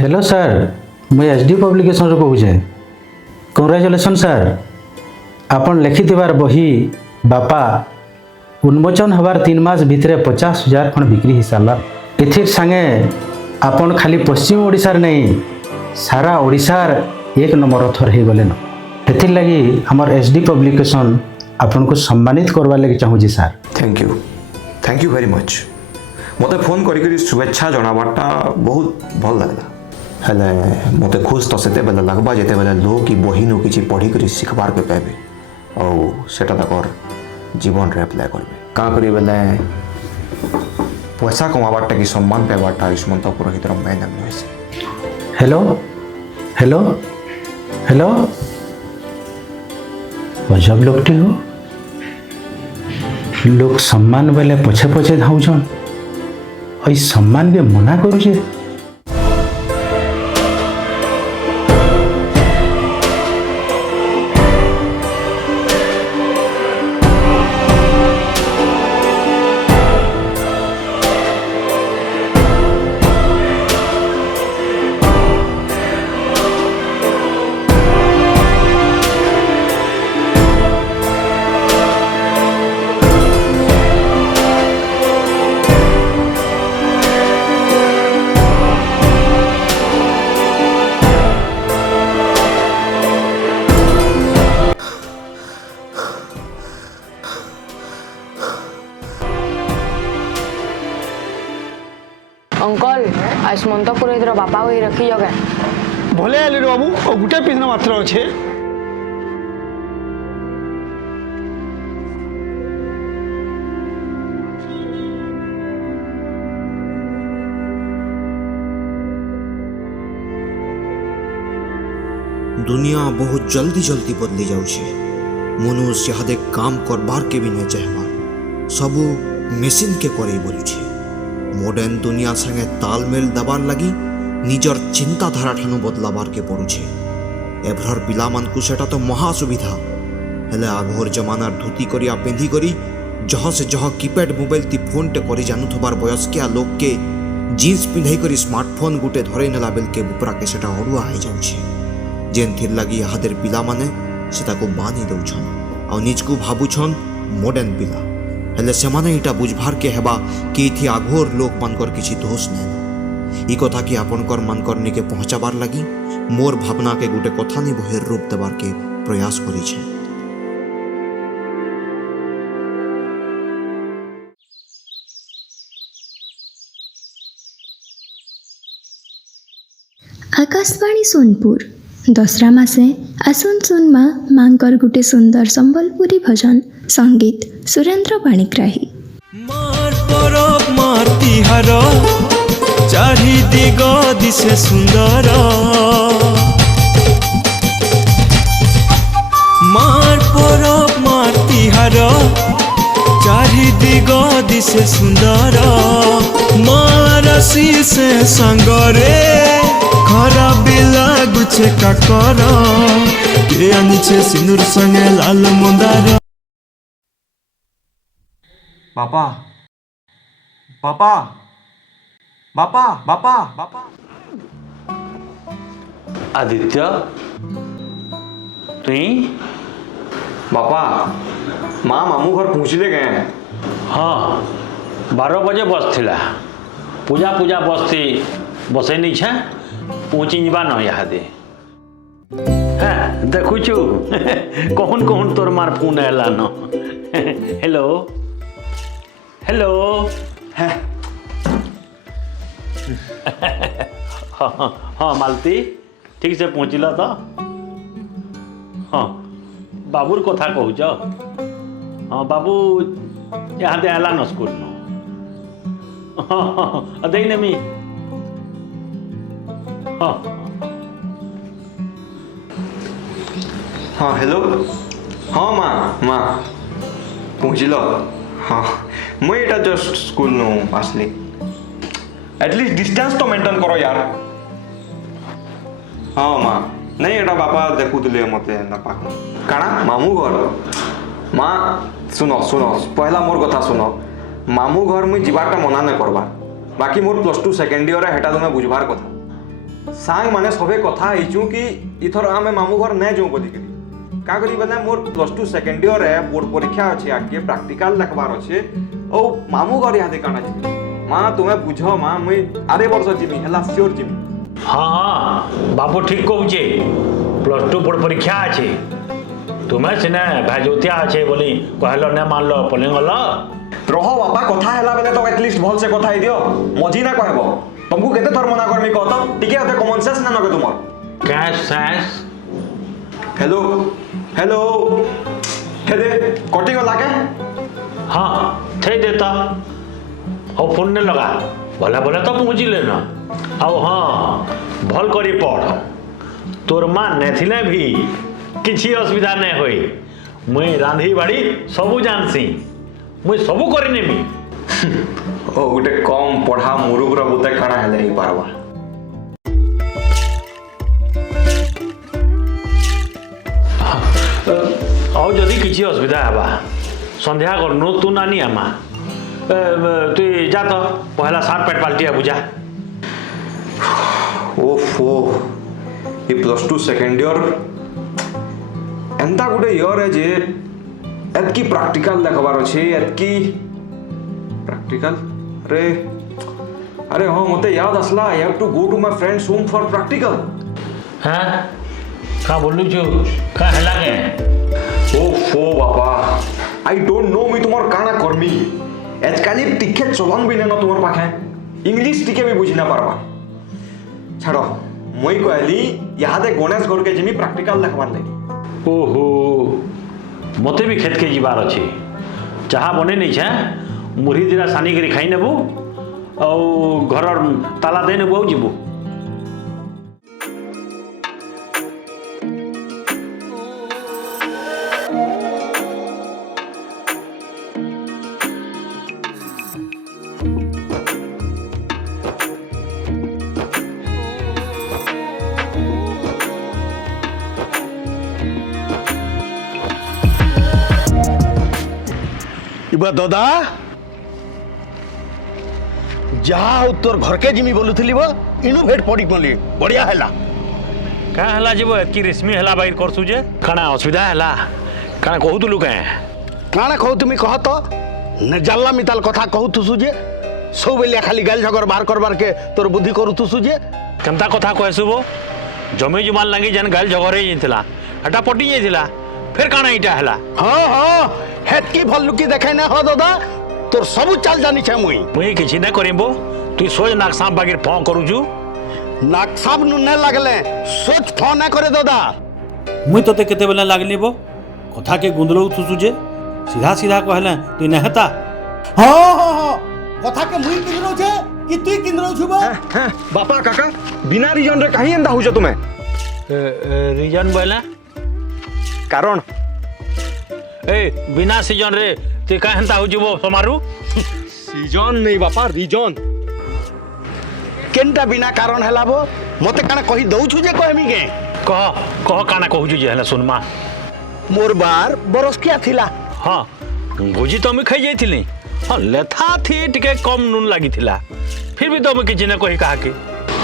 Hello sir, मुझे HD publication रू कहुचे। Congratulation sir, आपन लिखिथिबार बही बापा उन्मोचन हबार 3 मास भितरे 50,000 खण बिक्री हो सारा। एथिर संगे आपन खाली पश्चिम ओडिशार नहीं सारा ओडिशार 1 नंबर थर हो गले न। एथिर लगी हमर एचडी पब्लिकेशन आपन को सम्मानित करवा लगी चाहूँ sir. Thank you very much. मते फोन करी शुभेच्छा जनाबाटा बहुत भल लगला। हेले मते खुश तो सेते बेले लगबा जेते बेले लोग की बहिनो किछि पढ़ी करी सिखबार के पाबे और सेटा तकर जीवन रे अप्लाई करबे। का करी बेले पैसा कमाबाटा की सम्मान पाबाटा आयुष्मान तो पुरोहितर मेन नाम होइसे। हेलो हेलो हेलो, गजब लोकटी हो। लोग सम्मान बेले पछे पछे धाउछन, और सम्मान के मना करूछे। अंकल आयुष्मान तो पुरोहितर बापा को ही रखी जगह भले आइले रे बाबू और गुटे पिन मात्र अच्छे। दुनिया बहुत जल्दी जल्दी बदली जाउछे। मनुष्य हादे काम करबार के भी नहीं चाहबार सबू मेसिन के करे बोलुछे। मॉडर्न दुनिया संगे तालमेल दबार लगी निजर चिंताधारा ठानु बदलाबार के पड़ुछे। एभर पिला मानकु सेटा तो महा सुविधा हेले आघोर जमानार धोती करिया पिंधि करी जह से जह कीपैड मोबाइल ती फोन टे करी जानुथबार बयस्किया लोग के जीन्स पिंधाई करी स्मार्टफोन गुटे धरे नेला बेल के बुपरा के सेटा अड़ुआ हो जाउछे। जेनथिर लगी हादेर पिला माने सेटा को बानी दउछन और निजकु भाबुछन मॉडर्न पिला। हेले सेमाने इटा बुझबार के हेबा कि इथि आघोर लोक मानकर किछि दोष नै। ई कथा कि आपनकर मानकर निके पहुंचाबार लगी मोर भावना के गुटे कथा नि बहिर रूप देबार के प्रयास करी छे। आकाशवाणी सोनपुर दसरा मासे आसुन सुनमा मांकर गुटे सुंदर संबलपुरी भजन संगीत सुरेंद्र पाणिग्राही। मार परब मार तिहार चारि दिग दिसे सुंदर। मार परब मार तिहार चारि दिग दिसे सुंदर। मार से संगरे खरा बिला गुछे काकर के आनिछे सिनुर संगे लाल मंदार। बापा बापा बापा बापा बापा आदित्य तुई बापा माँ मामू घर पहुँचले गए। हाँ 12 बजे बस थिला पूजा पूजा बस थी बसई नहीं छे पहुँची जीवा न इहादे। हाँ देखुचु कौन कौन तोर मार फोन आला न। हेलो हेलो हाँ मालती ठीक से पहुँचल तो। हाँ बाबूर कथा कहूच। हाँ बाबू यहाँ आला न स्कूल न। हाँ हाँ दे नेमी। हाँ हाँ हेलो हाँ माँ माँ पहुँचल। हाँ मुझे एटा जस्ट स्कूल नु आसली। एटलिस्ट डिस्टेंस तो मेंटेन करो यार। हाँ माँ नहीं एटा बापा देखुले मते ना पाख काना मामू घर। माँ सुनो सुनो पहला मोर कथा सुनो। मामू घर मुझे जीवाटा मना नहीं करवा बाकी मोर +2 सेकेंड ईयर हेटा तुम्हें बुझबार कथा सांग माने सबे कथा ହେଇଛୁ कि इथर आमे मामू घर नै जाऊ बोलिकरी का करी बने मोर +2 सेकेंड ईयर है बोर्ड परीक्षा अच्छे आगे प्रैक्टिकल लिखबार अच्छे ओ मामू घर यहाँ काना जी माँ तुम्हें बुझ माँ मुई आरे वर्ष जीमी हला श्योर जीमी हाँ बाबू ठीक कहूचे +2 बोर्ड परीक्षा अच्छे तुम्हें सिने भाजोतिया अच्छे बोली कहल न मान लो पलिंगल रहो बाबा कथा हैला बेले तो एटलीस्ट भल से कथा दियो मजी ना कहबो तुमको केते थर मना करमी कहत टिके अते कॉमन सेंस ना नगे तुमर क्या सेंस हेलो हेलो हेदे कटिंग लागे हाँ थे देता और फोन ने लगा भला भला तो पहुँची लेना अब हाँ भल करी पढ़ तोर माँ नेथिले भी किसी असुविधा नहीं हुई मुई रांधी बाड़ी सबू जानसी मुई सबू करी नेमी ओ गुटे कम पढ़ा मुरुगर बुते खाना हेले ही पारबा और जदि किसी असुविधा हेबा संध्या करनु तू नानी आमा तू जा तो पहला सात पेट पाल्टी बुझा ओफो ये +2 सेकेंड ईयर एंता गुटे ईयर है जे एतकी प्रैक्टिकल देखबार अछि एतकी प्रैक्टिकल अरे अरे हाँ मते याद असला I have to go to my friends home for practical हाँ का बोलू जो का हला के ओफो बाबा आई डोंट नो मी तुमर काना करमी आजकाली टिके चलन भी न तुमर पाखे इंग्लिश टिके भी बुझी ना पारबा छाड़ो मुई कहली यहाँ दे गणेश घर के जिमी प्रैक्टिकल देखबार ले ओहो मते भी खेत के जीवार अच्छे चाहा बने नहीं छे मुढ़ी दिरा सानी करी खाई नेबू और घर ताला दे नेबू जीबू इबा दादा जहा तोर घर के जिमी बोलुथली बो इनु भेट पड़ी पली बढ़िया हैला का हला जीबो एतकी रेशमी हला बाइर करसु जे काना असुविधा हला काना कहूतलु के काना कहू तुमी कह तो न जल्ला मिताल कथा कहू तुसु जे सब बेलिया खाली गाल झगड़ बाहर करबार के तोर बुद्धि करू तुसु जे केमता कथा कहसु बो जमी जुमाल लागी जन गाल झगड़े जितला हटा पटी जाइतिला फिर काना इटा हला हाँ हाँ हेतकी भल्लुकी देखे ना हो दादा तोर सब चाल जानी छे मुई किछि न करिबो तू सोच नाक सांप बागिर फों करूजु नाक साब नु न लागले सोच फोन ना करे दादा मुई तोते केते बेला लागली बो कथा के गुंदलो थुसु जे सीधा सीधा कहले तू नहता हाँ हाँ हाँ कथा के मुई किन छे कि तू किन छु बा बापा काका बिना रीजन रे कहीं एंदा हो तुम्हें रीजन बोला कारण ए बिना सीजन रे ते का हंता हो जीवो समारू सीजन नहीं बापा रीजन केनटा बिना कारण हैला बो मते काना कहि दउ छु जे कहमी के कह काना कहू जे हला सुनमा मोर बार बरस किया थिला हाँ भुजी तो मैं खाई जाइथिली हाँ लेथा थी टिके कम नून लागी थिला फिर भी तो मैं किछि न कहि कहा के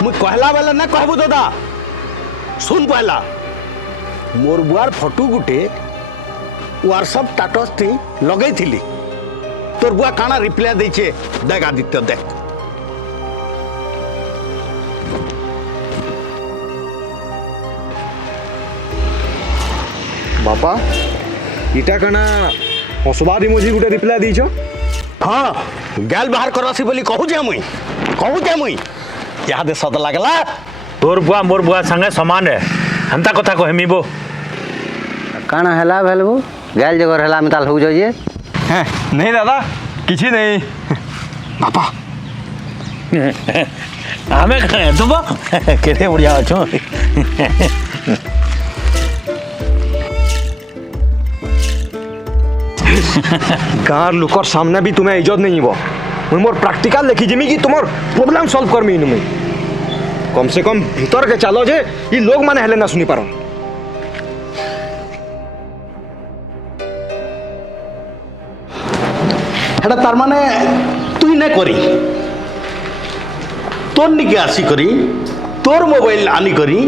मुई कहला बेला ना कहबू दादा सुन पहला मोर बुआर फोटो गुटे व्हाट्सएप स्टेटस थी लगई थिली तोर बुआ काना रिप्लाई दैछे देख आदित्य देख बापा इटा कना हसबाद इमोजी गुटे रिप्लाई दीछो हाँ गाल बाहर करसी बोली कहू जे मुई यहाँ दे सद लागला तोर बुआ मोर बुआ संगे समान है हमता कथा कहमी बो काना हैला भेलबो गाल जगर हैला मिताल हो जाइए नहीं दादा किछि नहीं बापा हमें कहे तुम केते बढ़िया अछो गार लुकर सामने भी तुम्हें इज्जत नहीं हो मुई मोर प्रैक्टिकल लिखी जिमी कि तुमर प्रॉब्लम सॉल्व करमी इनु मुई कम से कम भीतर के चलो जे ये लोग माने हेले ना सुनी पारो हेटा तार माने तुई ने करी तोर निके आसी करी तोर मोबाइल आनी करी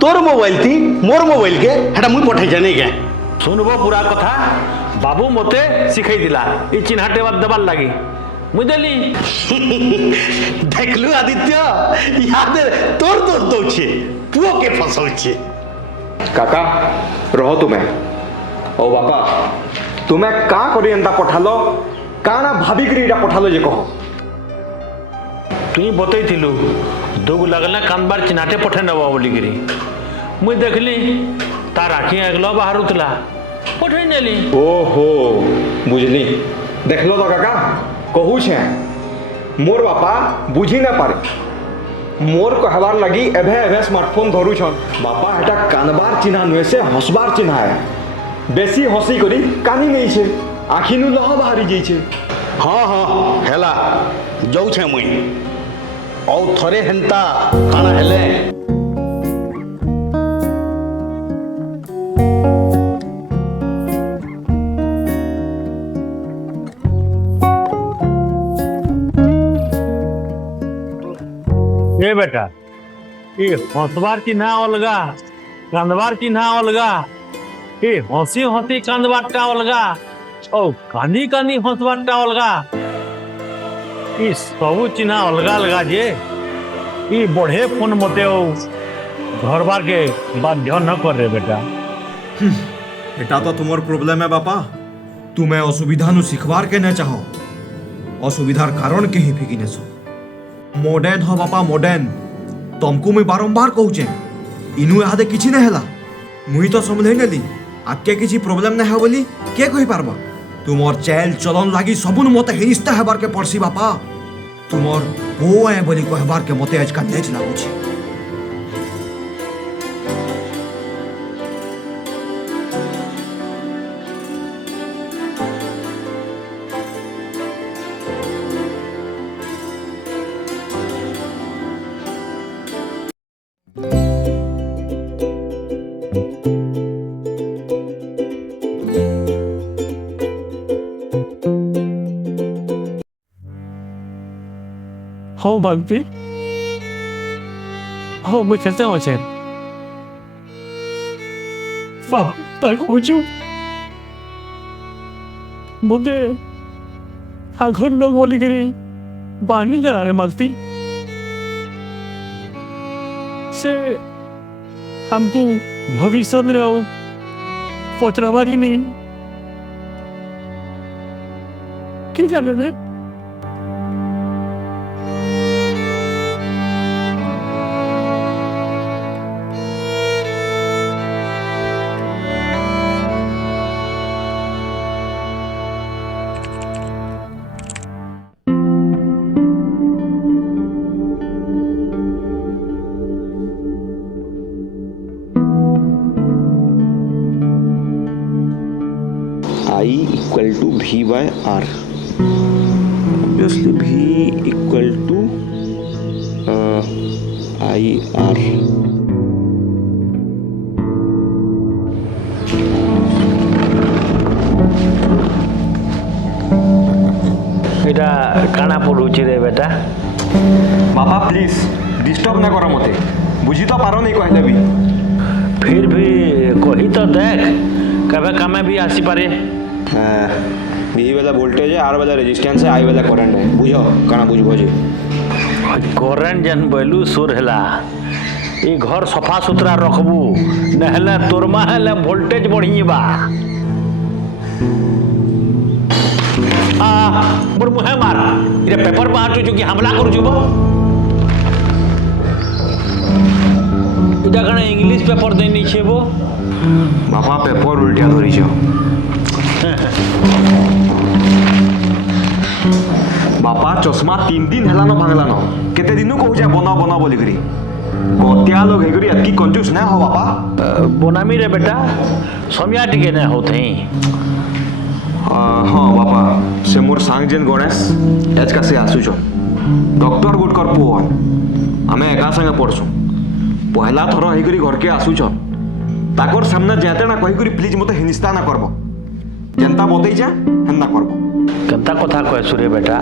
तोर मोबाइल थी मोर मोबाइल के हेटा मुई पठे जाने के सुनबो पूरा कथा बाबू मते सिखै दिला ई चिन्हाटे बात दबार लागी मुई देली देखलु आदित्य याद तोर दोस्त दौछे पुओ के फसौछे काका रह तुम्हें ओ बापा तुम्हें का करी एंता पठालो काना भाभी करी इटा पठालो जे कहो तुई बतैथिलु दोगु लगला कानबार चिन्हाटे पठे नबा बोलिगिरी मुई देखली तार आखी अगलो बाहरुतला पठे नेली ओहो बुझली देखलो तो काका कहू छे मोर बापा बुझी ना पारे मोर कहबार लगी एभे एभे स्मार्टफोन धरू छन बापा हेटा कानबार चिन्हा नुए से हसबार चिन्हा है बेसी हसी करी कानी नहीं छे आखिनु लह बाहरी जाई छे हाँ हाँ हेला जाऊ छे मुई औ थरे हेंता काना हेले ए बेटा ये हंसबार चिन्हा अलगा कांदबार चिन्हा अलगा ये हंसी हंसी कांदबारटा अलगा ओ कानी कानी हंसबारटा अलगा ये सब चिन्हा अलगा अलगा जे ये बढ़े फोन मते घर बार के बाध्य न कर रे बेटा एटा तो तुम्हार प्रॉब्लम है बापा तुम्हें असुविधा नु सिखवार के न चाहो असुविधार कारण के ही फिकी नेसो मॉडर्न हो बापा मॉडर्न तुमको मुई बारंबार कहूचे इनु यादे किछि न हैला मुई तो समझै नेली आके किछि प्रॉब्लम न है बोली के कहि पारबा तुमर चैल चलन लागी सबुन मते हिनिस्ता हेबार के पड़सी बापा तुमर बो है बोली कहबार के मते आजकल नेच लागू छै हो बापी हो मुझे कैसे हो चैन बाप तक पूछू मुझे आखिर लोग बोली करी पानी जला रहे मस्ती से हमको भविष्य में रहो पचरा बारी नहीं क्या चल रहे I equal to V by R. Obviously V equal to I R. এটা কানা পড়ুছি রে বেটা बापा प्लीज डिस्टर्ब ना करो मते बुझी तो पारो नहीं कहले भी फिर भी कही तो देख कभी कमे भी आसी पारे V वाला वोल्टेज है R वाला रेजिस्टेंस है I वाला करंट है बुझो काना बुझबो जी करेंट जन बोलू सुर हेला ये घर सफा सुथरा रखबू नहले तोरमा हेले वोल्टेज बढ़ी बा मोर मुहे मार इरे पेपर बाहर जो कि हमला करू जुबो इटा कण इंग्लिश पेपर देनी छेबो बापा पेपर उल्टा धरी छ बापा चश्मा 3 दिन हेला न भांगला न केते दिनु कहू जा बना बना बोली करी कोत्या लोग हेगरी अतकी कंजूस ना हो बापा बोनामी रे बेटा समिया टिके न होथई हाँ बापा से मोर सांग जेन गणेश एज का से आसुछ डॉक्टर गुटकर पुअन आमे एका संगे पढ़सु पहला थर हेकरी घर के आसुछ ताकर सामने जेते ना कहि करी प्लीज मते हिनिस्ता ना करबो जनता बतई जा हन्ना करबो कंता कथा कह सुरे बेटा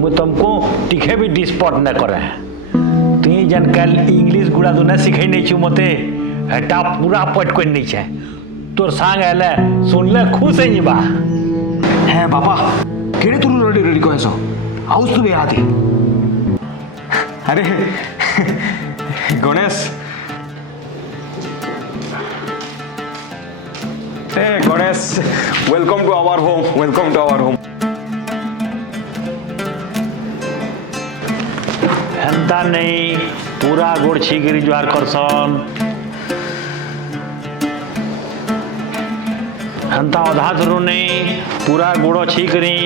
मु तुमको टिके भी डिस्पोर्ट न करे तू तुई जन कल इंग्लिश गुड़ा तो न सिखाई नहीं छु मते हटा पूरा पट कोई नहीं छे तोर सांग आले सुन ले खुश है बा হ্যাঁ বাবা কেড়ে তুলু রেডি রেডি কয়েছ আউস তুমি আদি আরে Ganesh Ganesh welcome to our home welcome to our home हेंता नहीं पूरा गोड़ छीगिरी जुआर करसन हेंता अधा धरू नहीं पूरा गोड़ो छीकरी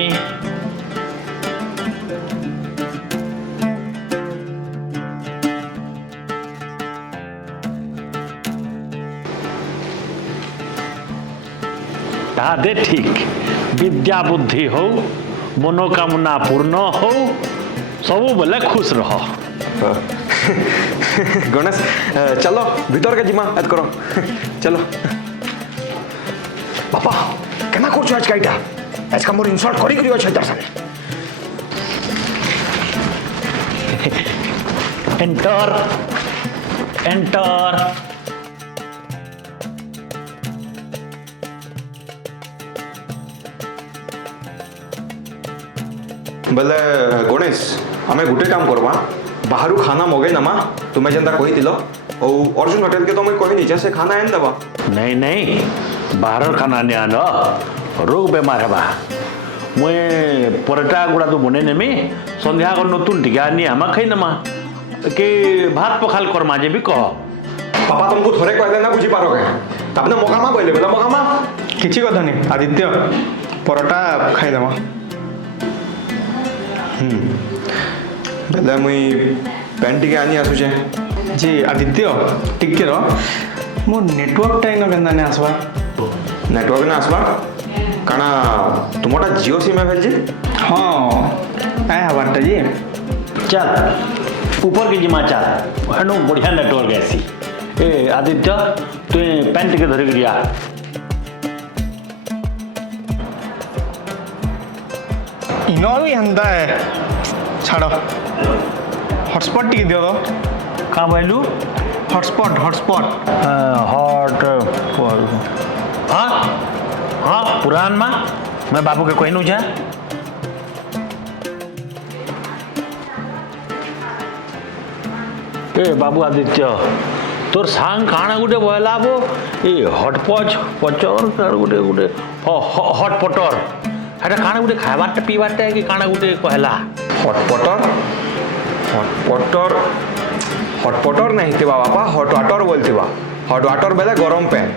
दे ठीक विद्या बुद्धि हो मनोकामना पूर्ण हो सब बोले खुश रहो গণেশ চলো ভিতরকে জিমা এত করো চলো বাবা কেনা করছো আজকে এটা আজকে মোর ইনসল্ট করি করি আছে তার সামনে एंटर एंटर बोले गणेश आम गोटे काम करवा बाहर खाना मगे नमा तुम्हें जेनता कही अर्जुन होटेल के तो मुझे कही नहीं से खाना आन देवा नहीं नहीं बाहर खाना नहीं आनो रोग बेमार है मुई परोटा गुड़ा तो बने नेमी संध्या को नतुन टिका आनी आमा खाई नमा कि भात पखाल करमा जे भी कह पापा तुमको थोड़े कहले ना बुझी पारोगे आपने मकामा कहले बोला मकामा किसी कथा नहीं आदित्य परोटा खाईदेमा बोले मुई पैंट टिके आनी आसुचे जी आदित्य टिके रो मो नेटवर्क टाइम केंदा ने आसवा नेटवर्क ने आसवा काना तुमटा जियो सिम है भेल हाँ आए हवाटा जी चल ऊपर की जिमा चल हेनु बढ़िया नेटवर्क ऐसी ए आदित्य तु पैंट टिके धरी गरिया इनो भी हंदा है छाड़ो हॉटस्पॉट टिके दियो तो कहाँ बोलू हॉटस्पॉट हॉटस्पॉट हॉट हाँ हाँ पुरान माँ मैं बाबू के कोई नहीं जा ए बाबू आदित्य तोर सांग काना गुटे बोला बो ए हटपच पचर कार गुटे गुटे हटपटर हेटा काना गुटे खाइबारटा पीबारटा कि काना गुटे कहला हटपटर हटपटर हटपटर नहीं थिबा बापा हट वाटर बोलथिबा हट वाटर बेले गरम पैन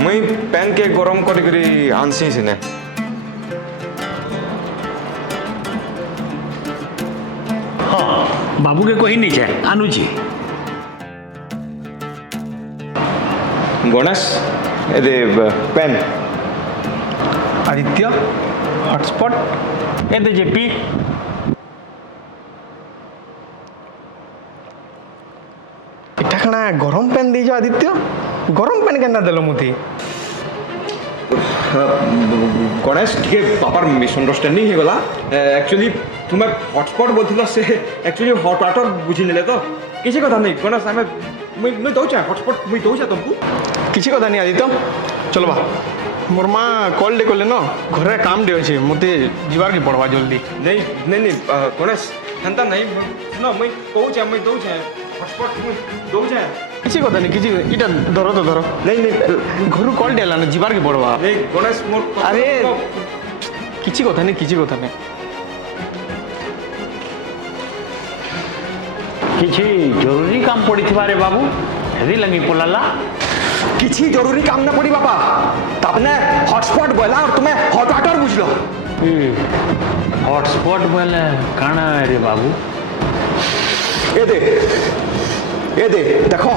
मुई पैन के गरम करी करी आनसी सिने हाँ बाबू के कोई नहीं जाए अनुजी गणेश ए दे पेन आदित्य हॉटस्पॉट ए दे जेपी इटा खाना गरम पेन दीज आदित्य गरम पेन केना देलो मुथी गणेश टिके बापार मिसअंडरस्टैंडिंग हो गला एक्चुअली तुम्हें हॉटस्पॉट बोलथिला से एक्चुअली हॉट वाटर बुझी नेले तो किसी कथा नहीं गणेश हमें मैं दौचा हॉटस्पॉट मैं दौचा तुमको किसी कथा नहीं आदित्य चलो बा मोर माँ कॉल डे कले न घरे काम डे अच्छे मते जीवार के पड़वा जल्दी नहीं नहीं नहीं गणेश हेंता नहीं सुनो मैं दौचा हॉटस्पॉट मैं दौचा किसी कथा नहीं किसी इटा धरो तो धरो नहीं नहीं घर कॉल डे लाना जीवार के पड़वा नहीं गणेश मोर अरे किसी कथा नहीं किसी जरूरी काम पड़ी थी बारे बाबू हेदी लंगी पोलाला किसी जरूरी काम ना पड़ी बाबा तबने हॉटस्पॉट बोला और तुम्हें हॉट वाटर बुझलो हॉटस्पॉट बोले काना रे बाबू ए दे देखो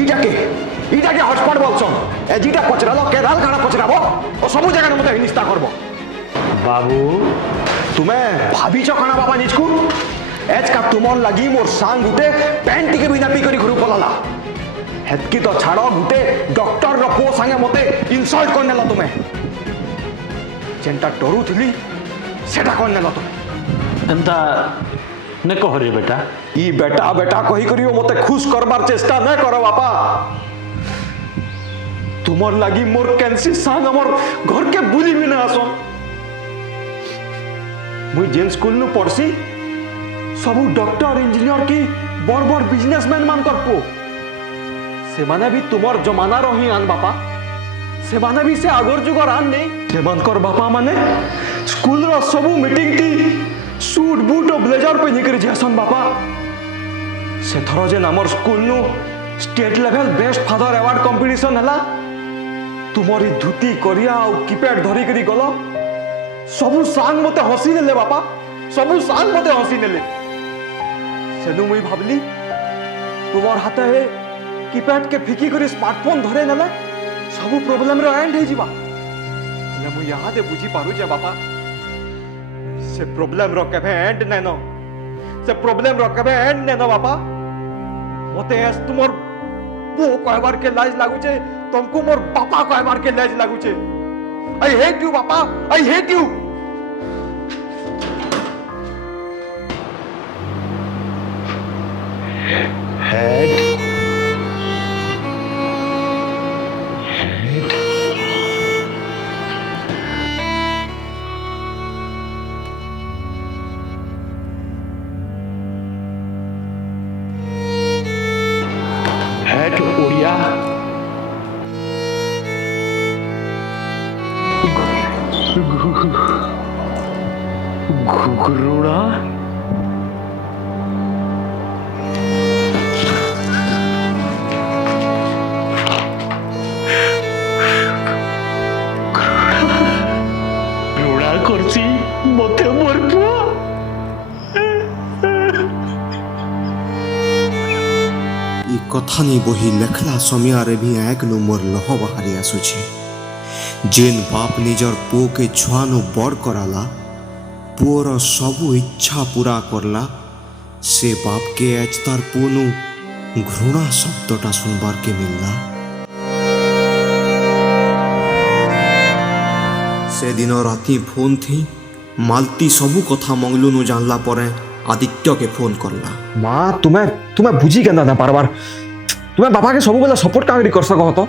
इटा के हॉटस्पॉट बोलछन ए जीटा पचरालो केराल खाना पचराबो ओ सब जगह मते हिनिस्ता करबो बाबू तुम्हें भाभी खाना बाबा निजकू एज का तुमन लगी मोर सांग गुटे पैंट टिके बिना पी करी घरु पलाला हेतकी तो छाड़ो गुटे डॉक्टर रो पो संगे मते इंसल्ट करनेला तुम्हें जेंटा डरू थिली सेटा करनेला तुम एंता ने कह रे बेटा ई बेटा बेटा कही करियो मते खुश करबार चेष्टा न करो बापा। तुमर लागी मोर कैंसी सांग हमर घर के बुली भी ना आसो। मुई जेन स्कूल नु पढ़सी सब डॉक्टर इंजीनियर की बड़ बड़ बिजनेसमैन मान कर पो से माने भी तुमर जमाना रही आन बापा। से माने भी से आगर जुगर आन नहीं से मान कर बापा माने स्कूल रो सब मीटिंग टी सूट बूट और ब्लेजर पे निकरी जेसन बापा। से थरो जे हमर स्कूल नु state level best father award competition हला तुमरी धुती करिया और कीपैड धरी करी गलो सबु सांग मते हंसी नेले बापा। सबु सांग मते हंसी नेले सेनु मुई भाबली तुमर हाथे हे कीपैड के फिकी करी स्मार्टफोन धरे नेले सबु प्रॉब्लम रो एंड हे जीवा। ले मुई यहाँ दे बुझी पारु जे बापा से प्रॉब्लम रो केबे एंड नेनो से प्रॉब्लम रो केबे एंड नेनो बापा। मते एस तुमर पो कहबार के लाज लागु छे तुमको मोर बापा कहबार के लाज लागु छे। आई हेट यू बापा आई हेट यू। हेड ओडिया घुघरुड़ा रुड़ा करसी मते मोर पुआ। ई कथानी बही लेखला समय भी एक मोर लह बाहरी आसुଛି। जेन बाप निजर पुओ के छुआनु बड़ कराला पुओर सबु इच्छा पूरा करला से बाप के आज तार पुओनु घृणा शब्दटा सुनबार के मिलला। से दिन राती फोन थी मालती सबु कथा मंगलुनु जानला परे आदित्य के फोन करला। माँ तुम्हें बुझी केना ना बार तुम्हें बापा के सब बेला सपोर्ट कागरी कर सको तो।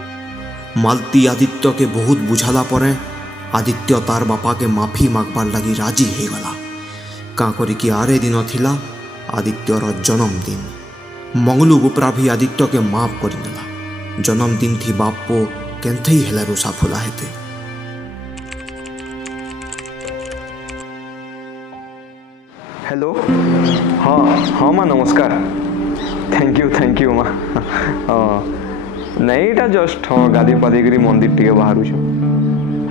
मालती आदित्य के बहुत बुझाला परे आदित्य तार बापा के माफी मागबार लगी राजी हो गला। का करी कि आरे दिन थिला आदित्यर जन्मदिन। मंगलू बुपरा भी आदित्य के माफ कर नेला। जन्मदिन थी बाप पो केंथे ही हेला रोसा फुला हेते। हेलो हाँ हाँ माँ नमस्कार। थैंक यू माँ। नहीं इटा जस्ट हाँ गाधी पाधी करी मंदिर टिके बाहर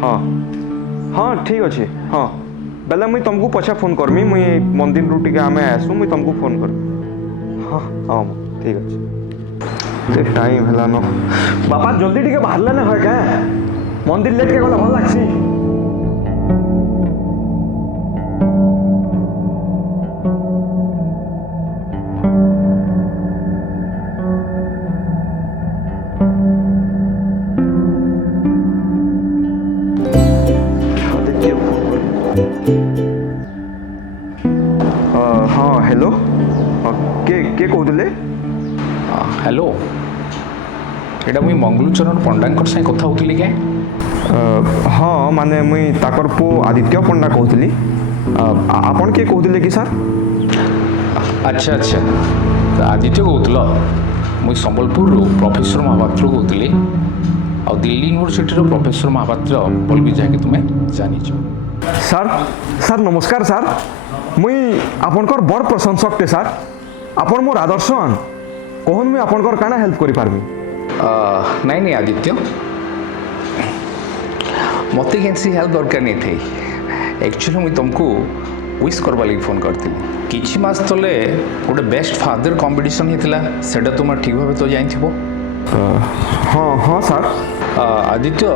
हाँ हाँ ठीक अच्छे। हाँ बेले मुई तुमको पछा फोन करमी मुई मंदिर रू टिके आमे आसू मुई तुमको फोन करमी। हाँ हाँ ठीक अच्छे टाइम है न बापा जल्दी टिके बाहर लेने है क्या मंदिर लेट के गले भल लागसी। हाँ हेलो के कहते हेलो एटा मुई मंगलूचरण पंडांकर साथ कथा होतली के। हाँ माने मुई ताकर पो आदित्य पंडा कहतली। आपन के कहतले कि सर? अच्छा अच्छा तो आदित्य कहतल मुई संबलपुर प्रोफेसर महापात्र कहतली आ दिल्ली यूनिवर्सिटी रो प्रोफेसर महापात्र बोलबी जाके तुम्हें जानिछ। सर नमस्कार सर मुई आपनकर बड़ प्रशंसक टे सर। आपन मोर आदर्शन कहन मुई आपनकर काना हेल्प करि पारबी। नहीं आदित्य मत कैसी हेल्प दरकार नहीं थी। एक्चुअली मुई तुमको विश करवा लगी फोन करती। किछि मास तले गोटे बेस्ट फादर कंपटीशन होता सेटा तुम ठीक भाव तो जान। हाँ हाँ सर। आदित्य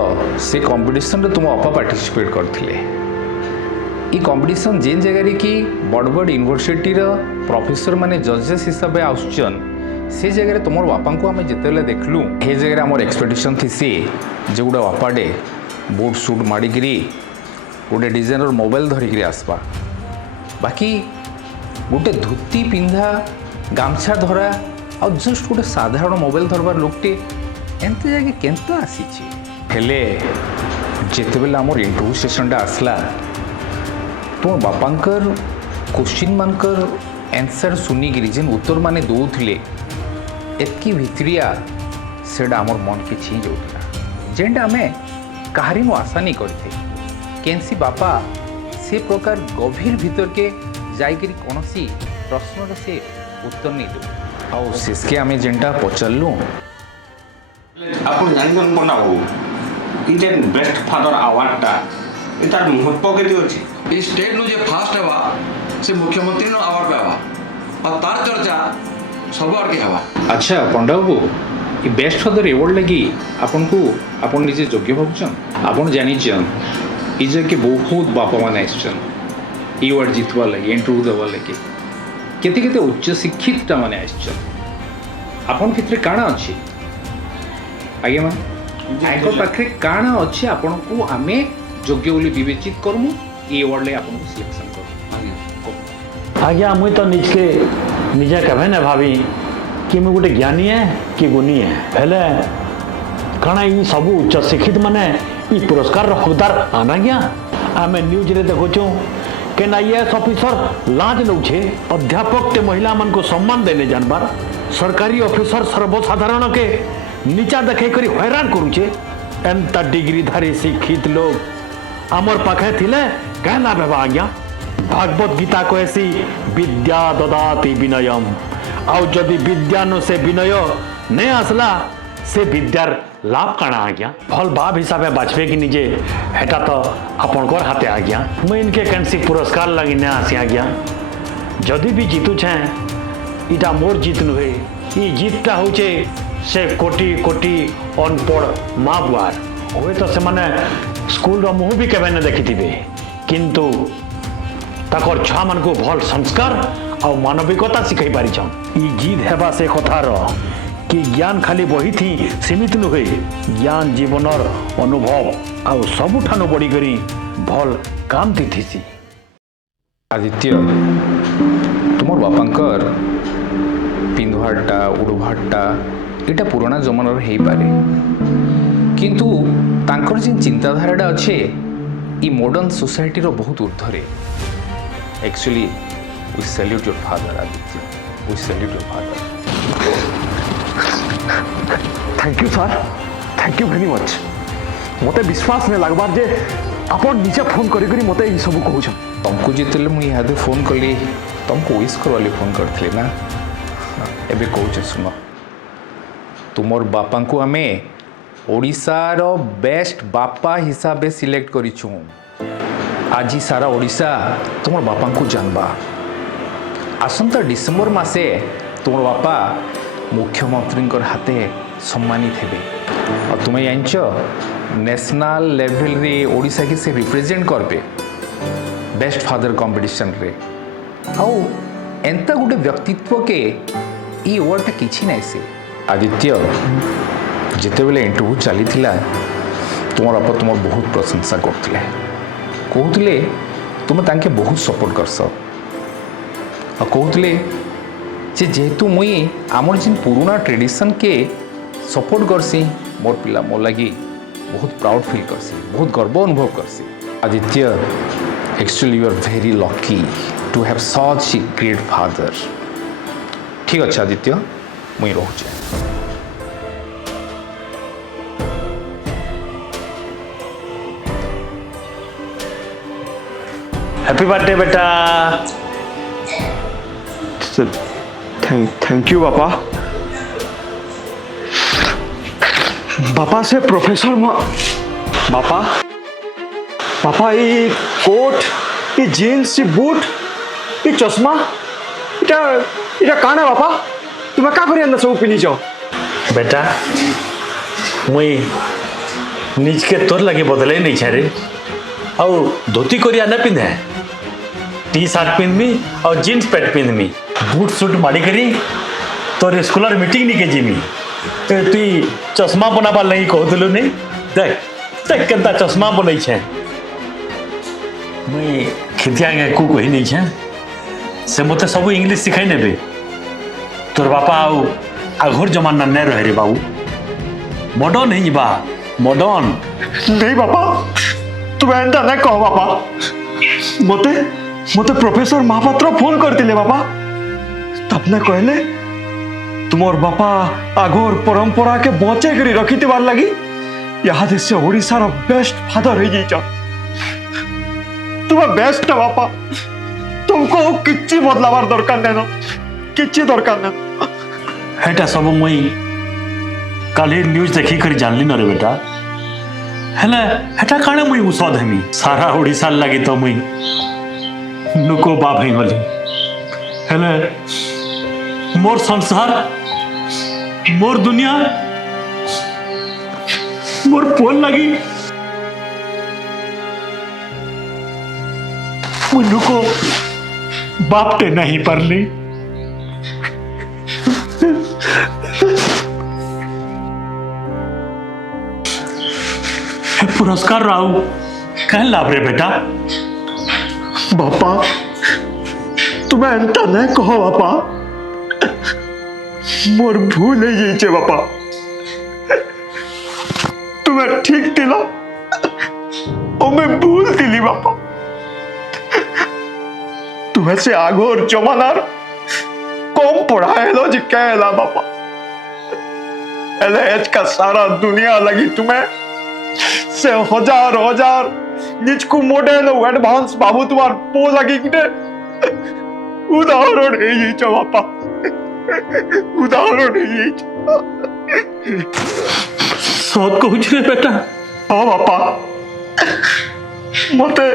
से कंपटीशन रे तुम अपा पार्टिसिपेट करथिले। ई कंपटीशन जेन जगह कि बड़ बड़ यूनिवर्सिटी प्रोफेसर माने जजेस हिसाब से आसुचन से जगह तुम बापा को आम जिते देखलु हे जगह आम एक्सपेक्टेशन थी सी जे गोटे बापाटे बोट सुट माड़िकी गोटे डिजाइनर मोबाइल धरिकी आसवा। बाकी गोटे धोती पिंधा गामछा धरा आ जस्ट गोटे साधारण मोबाइल धरबार लोकटे एमती जाके केंता आसीची हेले जेतेबेले आमर इंटरव्यू सेशनटा आसला तुम बापांकर क्वेश्चन मानकर आंसर सुनिकी जेन उत्तर माने दौले एतकी भितरिया सेटा आमर मन के छी जाऊला जेनटा आमे कहारी आशा नहीं करते केनसी बापा से प्रकार गभीर भीतर के जाइकरी कौनसी प्रश्नर से उत्तर नहीं दे आउ शेषके आमे जेनटा पचारलु आपण जानछन कोना हो ई जे बेस्ट फादर अवार्डटा एतार महत्व केते अछि ई स्टेट नु जे फास्ट हेबा से मुख्यमंत्री नो अवार्ड पावा और तार चर्चा सब आड़ के हेबा। अच्छा पंडा बाबू ई बेस्ट फादर अवार्ड लगी आपन को आपन निजे योग्य भाबछन आपन जानिछन ई जे के बहुत बापा माने आइछन ई अवार्ड जितवा लगी इंटरव्यू देवा लगी केते केते उच्च शिक्षित माने आइछन आपन भितरे काना अछि आगे मा आइको पाखरे काना अछि आपन को आमे योग्य बोली विवेचित करमु ई अवार्ड ले आपन को सिलेक्शन कर आज्ञा मुई तो निजके निजे कभे न भावी कि मुझे गोटे ज्ञानी है कि गुणी है हेले कण ये सब उच्च शिक्षित माने ये पुरस्कार हकदार आना गया आम न्यूज रे देखु केन आईएएस ऑफिसर लाज नौछे अध्यापक ते महिला मन को सम्मान देने जानबार सरकारी ऑफिसर सर्वसाधारण के नीचा देखे करी हैरान करुचे एंता डिग्रीधारी शिक्षित लोग आमर पाखे थिले कहना बेबा आज्ञा भागवत गीता कहसी विद्या ददाति विनयम आउ जदि विद्यानु से विनय नहीं आसला से विद्यार लाभ काना आज्ञा भल बाप हिसाब से बाजपे कि निजे हेटा तो आपनकर हाथे आज्ञा मुई इनके कैंसी पुरस्कार लगी नहीं आसी आज्ञा जदि भी जीतु छे इटा मोर जीत नुहे ई जीतटा होचे से कोटी कोटी अनपढ़ माँ बुआर हुए तो से माने स्कूल रो मुँह भी केबे न देखिथिबे किंतु ताकर छुआ मन को भल संस्कार और मानविकता शिखाई पारी छन ई जीत हेबा से कथार कि ज्ञान खाली बही थी सीमित नुहे ज्ञान जीवनर अनुभव और सबुठानु बढ़ी करी भल काम थीसी आदित्य तुमर बापांकर पिंधुहाटा उड़ुहाटा इटा पुराना जमानार हेई पारे किंतु तांकर जिन चिंताधाराटा अच्छे ई मॉडर्न सोसाइटी रो बहुत ऊर्ध्वरे actually we salute your father Aditya we salute your father thank you sir thank you very much मते विश्वास नहीं लगबार जे आपन नीचे फोन करी करी मते ई सब कहू छ तुमको जितले मु इहादे फोन कली तुमको विश करवाली फोन करथले ना एबे कहू सुनो तुमर बापा को आमे ओडिशार बेस्ट बापा हिसाब से सिलेक्ट करिछु आज सारा ओडिशा तुमर बापा को जानबा आसंता डिसेम्बर मासे तुमर बापा मुख्यमंत्री हाथे सम्मानित हेबे और तुम्हें जानछ नेशनल लेवल रे ओडिशा के से रिप्रेजेंट करबे बेस्ट फादर कंपटीशन रे आउ एंता गुटे व्यक्तित्व के ई अवार्ड किछि नै से आदित्य जिते बेले इंटरव्यू चली तुम बापा तुम बहुत प्रशंसा करते कहते तुम तांके बहुत सपोर्ट करस कहते जेहेतु मुई आमर जिन पुराना ट्रेडिशन के सपोर्ट करसी मोर पिला मोर लगी बहुत प्राउड फील करसी बहुत गर्व अनुभव करसी Aditya actually you are very lucky to have such a great father ठीक अच्छे आदित्य मुई रोचे हैप्पी बर्थडे बेटा थैंक यू बापा बापा से प्रोफेसर बापा बापा ये कोट ये जीन्स ये बूट ये चश्मा इटा इटा काना बापा तुम्हें क्या करी अंदर सब पिनी जाओ बेटा मुई निज के तोर लगे बदले नहीं छे रे और धोती कोरिया न पिंधे टी शर्ट पिंधमी और जीन्स पैंट पिंधमी बूट सूट माड़ी करी तोर स्कूलर मीटिंग नहीं के जिमी तु चश्मा बनाबार लगी कहलु नहीं देख देख केता चश्मा बनई छे मुई खितिया के कु कही नहीं छे से मते सब इंग्लिश सिखाई नेबे तोर बापा आउ आघोर जमाना नहीं रहे रे बाबू मॉडर्न ही बा मॉडर्न नहीं बापा तुम एंता नहीं कहो बापा मते मते प्रोफेसर महापात्र फोन करते बापा तब ने कहले तुमर बापा आगोर परंपरा के बचे करी रखी बार लगी यहाँ देश ओडिशा रो बेस्ट फादर हो जाइछ तुम बेस्ट बापा तुमको किछि बदलावार दरकार नहीं किछि दरकार नहीं हेटा सब मुई काली न्यूज देखी कर जानली न रे बेटा हेले हेटा काणे मुई उषध हेमी सारा ओडिशा लगी तो मुई नुको बाप ही गली हेले मोर संसार मोर दुनिया मोर पोल लगी नुको बापटे नहीं परली पुरस्कार राहु कह लाभ रे बेटा बापा तुम्हें एंता नहीं कहो बापा मोर भूल है ये बापा तुम्हें ठीक दिला और मैं भूल दिली बापा तुम्हें से आगोर जमानार कम पढ़ाए लो जी कहला बापा एज का सारा दुनिया लगी तुम्हें से हजार हजार निचकू मॉडल एडवांस बाबू तुम्हार पो लगी किटे उदाहरण है ये बापा उदाहरण है ये सत कहूँ रे बेटा हाँ बापा मते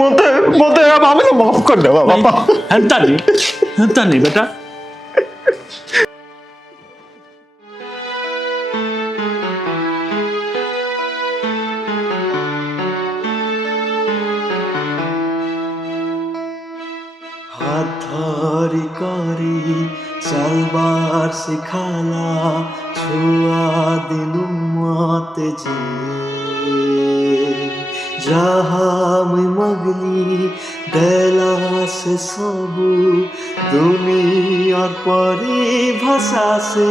मते मते अब हमें माफ कर दे बापा हंता नहीं बेटा हाथरी करी चलबार सिखाला छुआ दिनु मत जी जहाँ मैं मगली देला से सब दुनिया परी भाषा से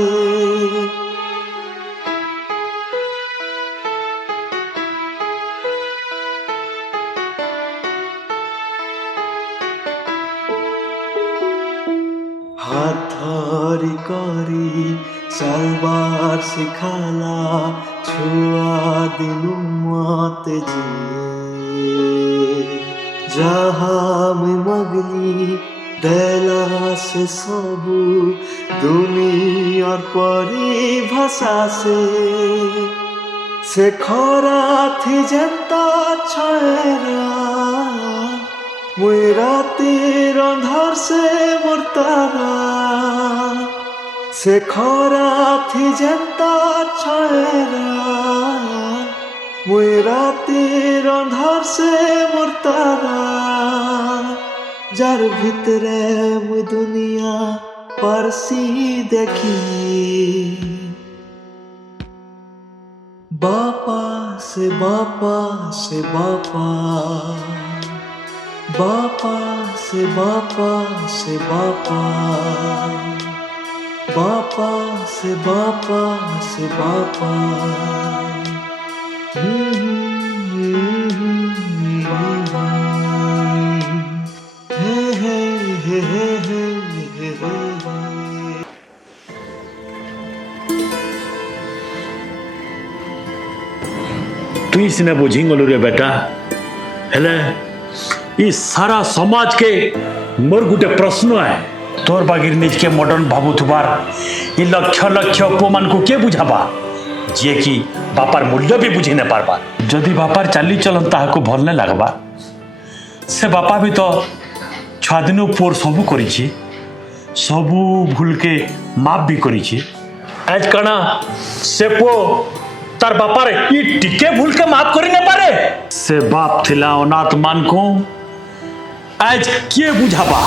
हाथरी करी चलबार सिखाला छुआ दिनु मत जी जहाँ मैं मगली देला से सब दुनिया परी भाषा से खरा थी जनता छेरा मुई रातिर अंधार से मुर्तारा से खरा थी जनता छेरा मुई रातिर अंधार से मुर्तारा जार भितरे मुई दुनिया परसी देखी बापा से बापा से बापा बापा से बापा से बापा बापा से बापा से बापा तु सिने बुझी गलु रे बेटा हेले ई सारा समाज के मोर गुटे प्रश्न है तोर बागिर निज के मॉडर्न भावुथबार ई लक्ष लक्ष उपमान को के बुझाबा जे कि बापार मूल्य भी बुझी न पारबा जदि बापार चाली चलन ताहा को भल न लागबा से बापा भी तो छादिनु पोर सबु करिछि सबु भूल के माफ भी करिछि आज कणा से पो तार बापार ई टिके भूल के माफ करि न पारे से बाप थिला अनाथ मान को आज के बुझाबा